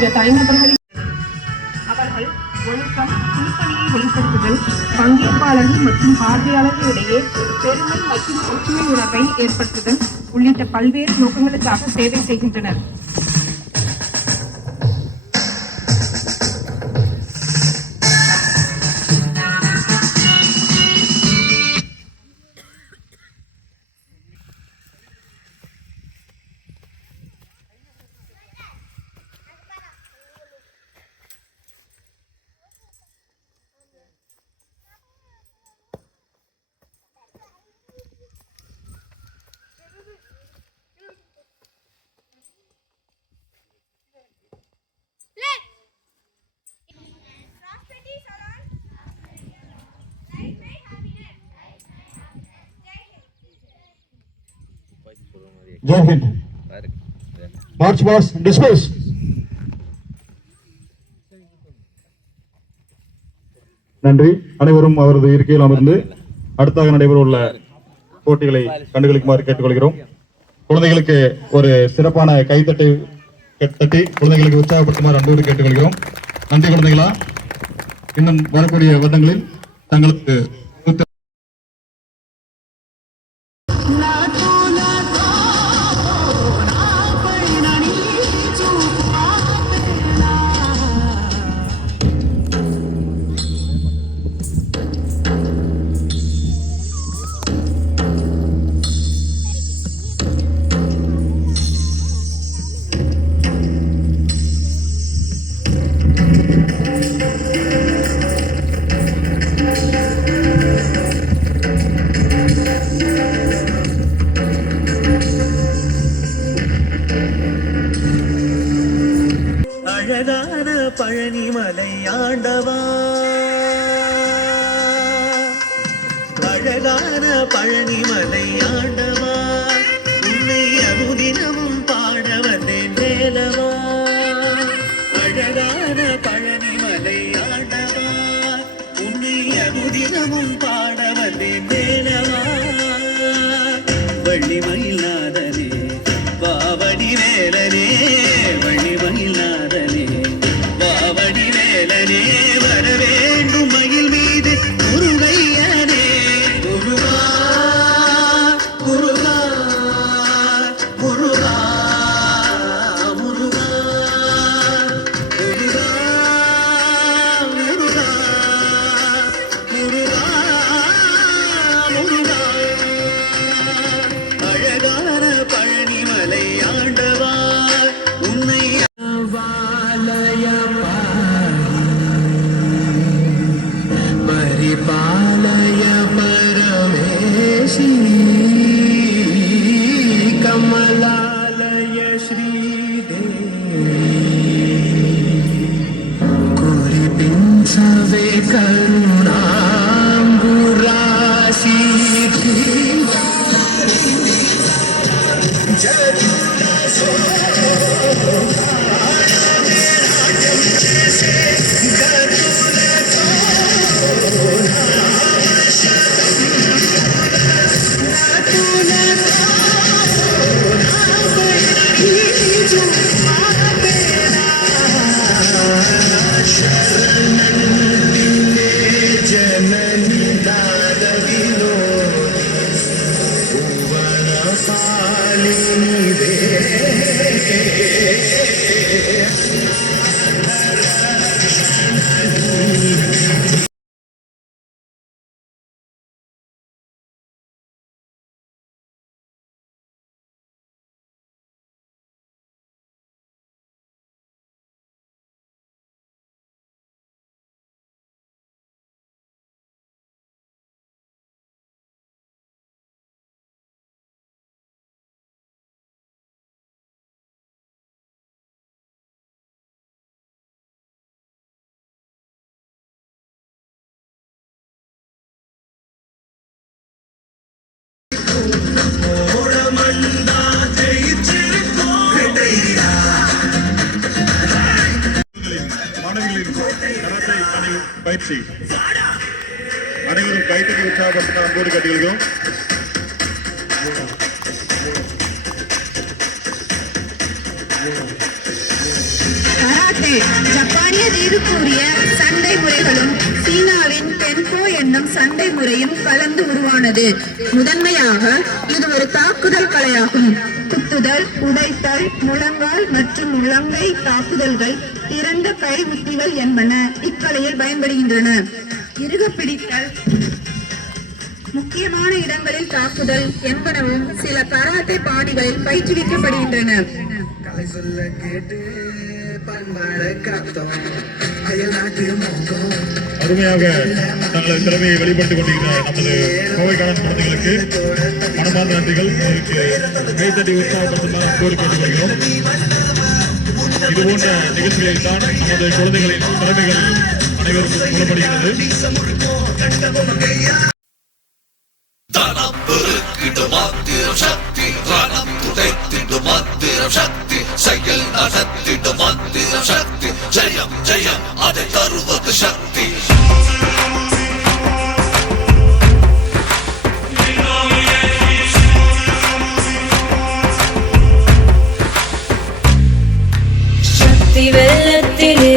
இந்த தனிநபர்களின் அவர்கள் ஒழுக்கம், திருப்பணியை வெளிப்படுத்துதல், பங்கேற்பாளர்கள் மற்றும் பார்வையாளர்கள் இடையே பெருமை மற்றும் ஒற்றுமை உணர்வை ஏற்படுத்துதல் உள்ளிட்ட பல்வேறு நோக்கங்களுக்காக சேவை செய்கின்றனர். Jai Hind. March past, disperse. நன்றி. அனைவரும் அவரது இருக்கையில் அமர்ந்து அடுத்தாக நடைபெறவுள்ள போட்டிகளை கண்டுகளிக்குமாறு கேட்டுக்கொள்கிறோம். குழந்தைகளுக்கு ஒரு சிறப்பான கைத்தட்டு தட்டி குழந்தைகளுக்கு உற்சாகப்படுத்துமாறு அன்போடு கேட்டுக்கொள்கிறோம். நன்றி குழந்தைகளா. இன்னும் வரக்கூடிய வருடங்களில் தங்களுக்கு பழனிமலை ஆண்டவா, அழகான பழனிமலை ஆண்டவா, உன்னை அனுதினமும் பாட வந்தேன் வேலவா. அழகான பழனிமலை ஆண்டவா, உன்னை அனுதினமும் பாட வந்தேன் வேலவா. வள்ளிமயில் நாதனே பாவடி வேலனே, வள்ளிமயில் நாதனே பாவடி வேலனே, வர வேண்டும் மயில் மீது முருகையனே. முருகா முருகா முருகா முருகா முருகா முருகா முருகா முருகா. அழகான பழனிமலை ஆண்டவா, உன்னை பாலய பரமேசி, கமலாலய ஸ்ரீதேவி, குறிப்பின்சவே கருணாம்புராசி பயிற்சி அனைவரும் கைத்தட்டி உற்சாகப்படுத்த அன்போடு கேட்டுக்கொள்கிறோம். கராத்தே முறைகள். ஜப்பானிய தீவுக்கூறிய சண்டை முறைகளும் சீனாவின் டென்போ என்னும் சண்டை முறையும் கலந்து உருவானது. முதன்மையாக இது ஒரு தாக்குதல் கலையாகும். குத்துதல், உடைத்தல், முழங்கால் மற்றும் முழங்கை தாக்குதல்கள் திறந்த கை உத்திகள் என்பன இக்கலையில் பயன்படுகின்றன. இறுக பிடித்தல், முக்கியமான இடங்களில் தாக்குதல் என்பனவும் சில கராத்தே பாணிகளில் பயிற்றுவிக்கப்படுகின்றன. கலை சொல்ல கேட்டு பண்பாட காத்தோம் அயல் நாட்டு மோகம் அருமையாக தங்களது திறமையை வெளிப்படுத்திக் கொண்டிருக்கிற நமது கோவைக்காரன் குழந்தைகளுக்கு மனமார்ந்த நன்றிகள். அவருக்கு கைத்தட்டி உற்சாகப்படுத்துமாறு அன்போடு கேட்டுக்கொள்கிறோம். இது போன்ற நிகழ்ச்சிகளில் தான் நமது குழந்தைகளின் திறமைகள் அனைவருக்கும் புலப்படுகிறது. சக்தி ரணம் துடைத்திடும் மந்திரம் சக்தி செயல் நடத்திடும் மந்திரம் சக்தி ஜெயம் ஜெயம் அதை தருவது சக்தி. சக்தி வெள்ளத்திலே